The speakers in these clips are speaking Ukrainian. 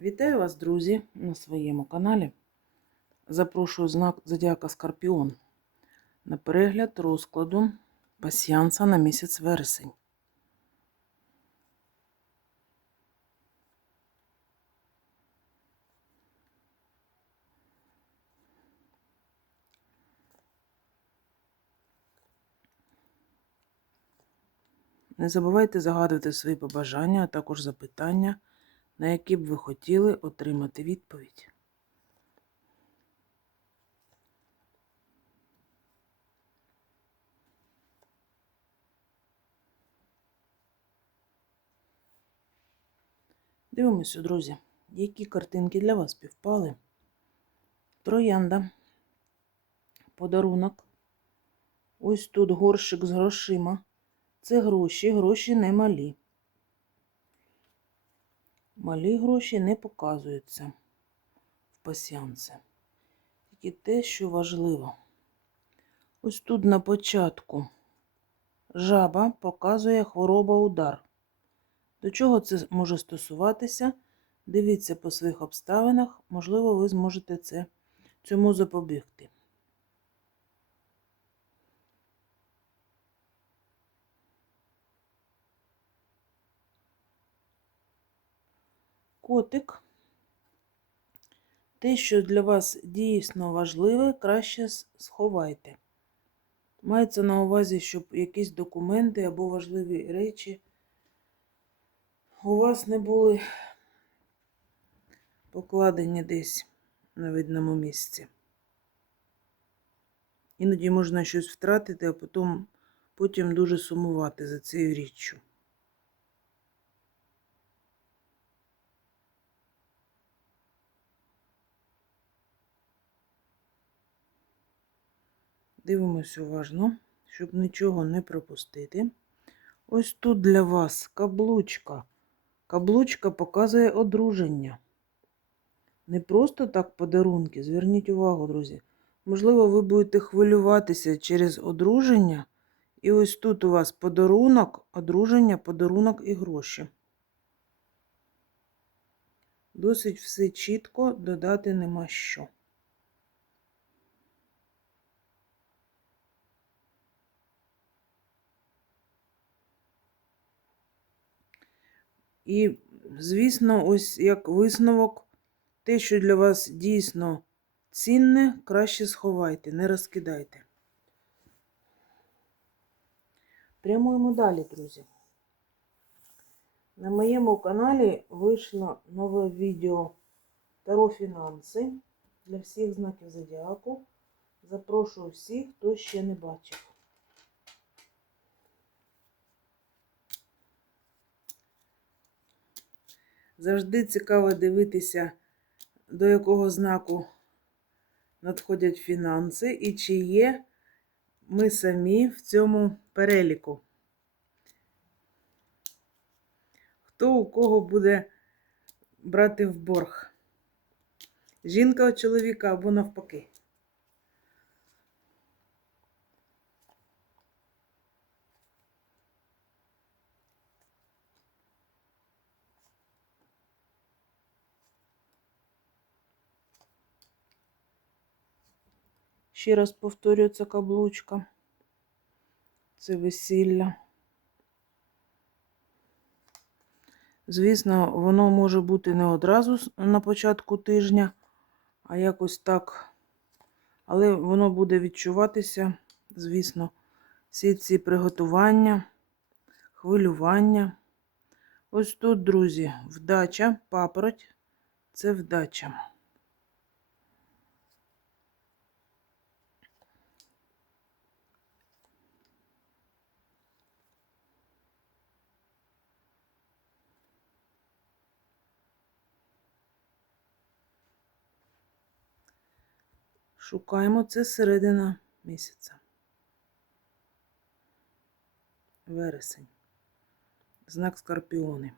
Вітаю вас, друзі, на своєму каналі. Запрошую знак Зодіака Скорпіон на перегляд розкладу пасіянса на місяць вересень. Не забувайте загадувати свої побажання, а також запитання, на які б ви хотіли отримати відповідь. Дивимося, друзі, які картинки для вас співпали. Троянда, подарунок. Ось тут горщик з грошима. Це гроші, гроші не малі. Гроші не показуються в пасіанці. Тільки те, що важливо. Ось тут на початку жаба показує хвороба удар. До чого це може стосуватися? Дивіться по своїх обставинах, можливо, ви зможете це, цьому запобігти. Котик. Те, що для вас дійсно важливе, краще сховайте. Мається на увазі, щоб якісь документи або важливі речі у вас не були покладені десь на видному місці. Іноді можна щось втратити, а потім, потім дуже сумувати за цією річчю. Дивимось уважно, щоб нічого не пропустити. Ось тут для вас каблучка. Каблучка показує одруження. Не просто так подарунки. Зверніть увагу, друзі. Можливо, ви будете хвилюватися через одруження. І ось тут у вас подарунок, одруження, подарунок і гроші. Досить все чітко додати нема що. І, звісно, ось як висновок, те, що для вас дійсно цінне, краще сховайте, не розкидайте. Прямуємо далі, друзі. На моєму каналі вийшло нове відео Таро фінанси для всіх знаків зодіаку. Запрошую всіх, хто ще не бачив. Завжди цікаво дивитися, до якого знаку надходять фінанси і чи є ми самі в цьому переліку. Хто у кого буде брати в борг? Жінка у чоловіка або навпаки. Ще раз повторюю, це каблучка. Це весілля. Звісно, воно може бути не одразу на початку тижня, а якось так. Але воно буде відчуватися, звісно, всі ці приготування, хвилювання. Ось тут, друзі, вдача, папороть це вдача. Шукаємо це середина місяця. Вересень. Знак скорпіони.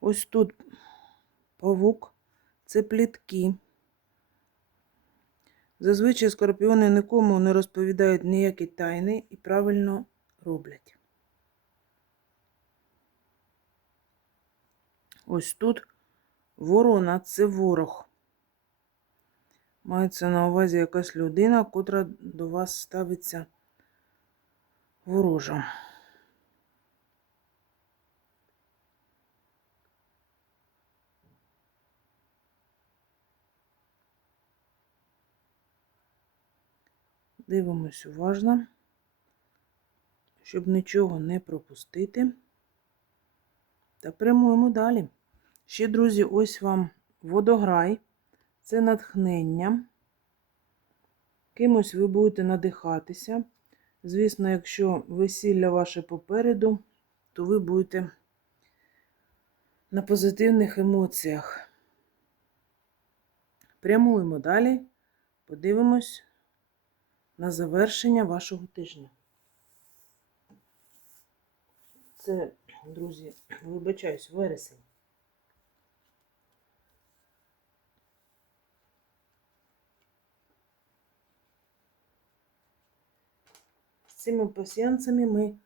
Ось тут павук, це плітки. Зазвичай скорпіони нікому не розповідають ніякі тайни і правильно роблять. Ось тут Ворона це ворог. Мається на увазі якась людина, котра до вас ставиться ворожа. Дивимось уважно, щоб нічого не пропустити. Та прямуємо далі. Ще, друзі, ось вам водограй. Це натхнення. Кимось ви будете надихатися. Звісно, якщо весілля ваше попереду, то ви будете на позитивних емоціях. Прямуємо далі, подивимось на завершення вашого тижня. Це, друзі, вибачаюсь, вересень. Цими пасіянцями ми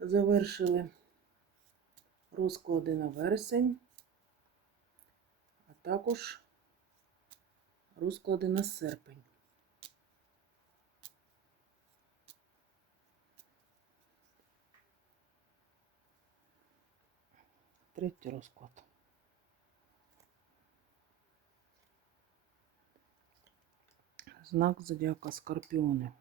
завершили розклади на вересень, а також розклади на серпень. Третій розклад. Знак зодіака Скорпіони.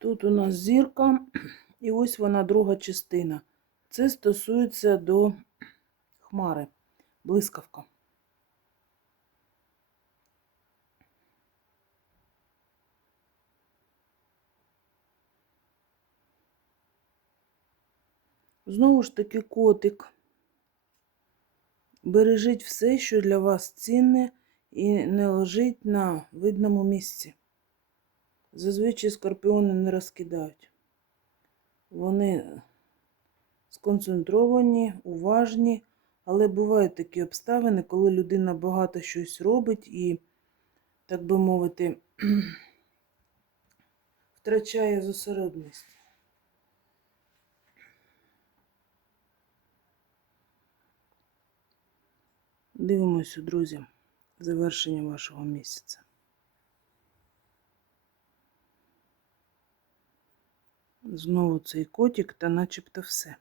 Тут у нас зірка, і ось вона друга частина. Це стосується до хмари, блискавка. Знову ж таки, котик. Бережіть все, що для вас цінне, і не лежить на видному місці. Зазвичай скорпіони не розкидають. Вони сконцентровані, уважні, але бувають такі обставини, коли людина багато щось робить і, так би мовити, втрачає зосередність. Дивимося, друзі, завершення вашого місяця. Знову цей котик та начебто все.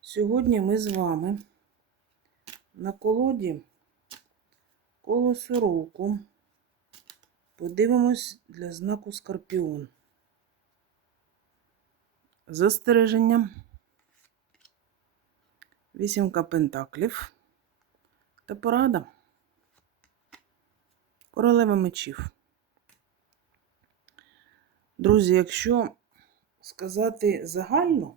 Сьогодні ми з вами на колоді колесо року подивимось для знаку Скорпіон. Застереження, вісімка пентаклів та порада. Королева мечів. Друзі, якщо сказати загально,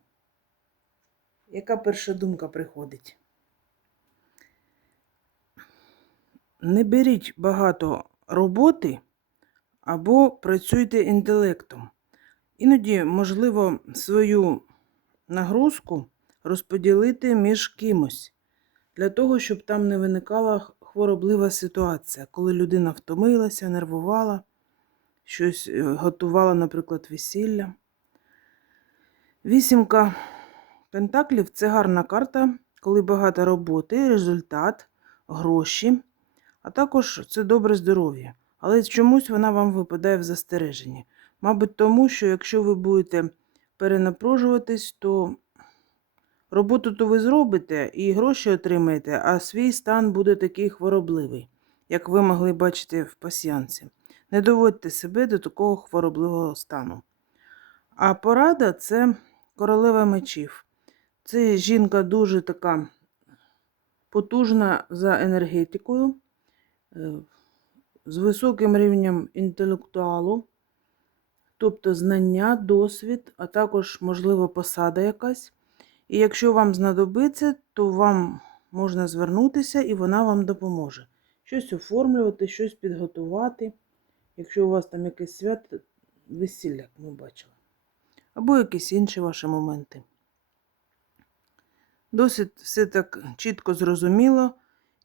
яка перша думка приходить? Не беріть багато роботи або працюйте інтелектом. Іноді, можливо, свою нагрузку розподілити між кимось, для того, щоб там не виникала хвороблива ситуація, коли людина втомилася, нервувала, щось е, готувала, наприклад, весілля. Вісімка пентаклів це гарна карта, коли багато роботи, результат, гроші, а також це добре здоров'я. Але чомусь вона вам випадає в застереженні. Мабуть, тому що якщо ви будете перенапружуватись, то роботу то ви зробите і гроші отримаєте, а свій стан буде такий хворобливий, як ви могли бачити в пасіянці. Не доводьте себе до такого хворобливого стану. А порада це королева мечів. Це жінка дуже така потужна за енергетикою, е, з високим рівнем інтелектуалу. тобто знання, досвід, а також, можливо, посада якась. І якщо вам знадобиться, то вам можна звернутися і вона вам допоможе. Щось оформлювати, щось підготувати. Якщо у вас там якесь свято, весілля, як ми бачили. Або якісь інші ваші моменти. Досить все так чітко зрозуміло.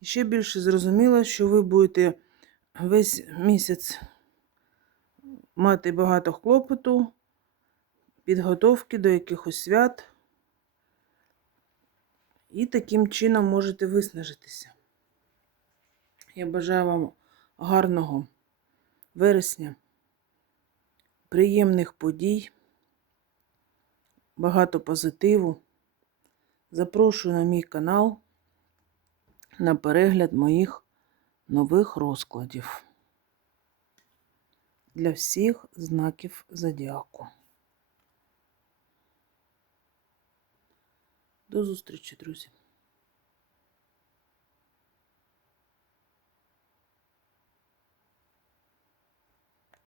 І ще більше зрозуміло, що ви будете весь місяць мати багато хлопоту, підготовки до якихось свят. І таким чином можете виснажитися. Я бажаю вам гарного вересня, приємних подій, багато позитиву. Запрошую на мій канал на перегляд моїх нових розкладів для всіх знаків зодіаку. До зустрічі, друзі!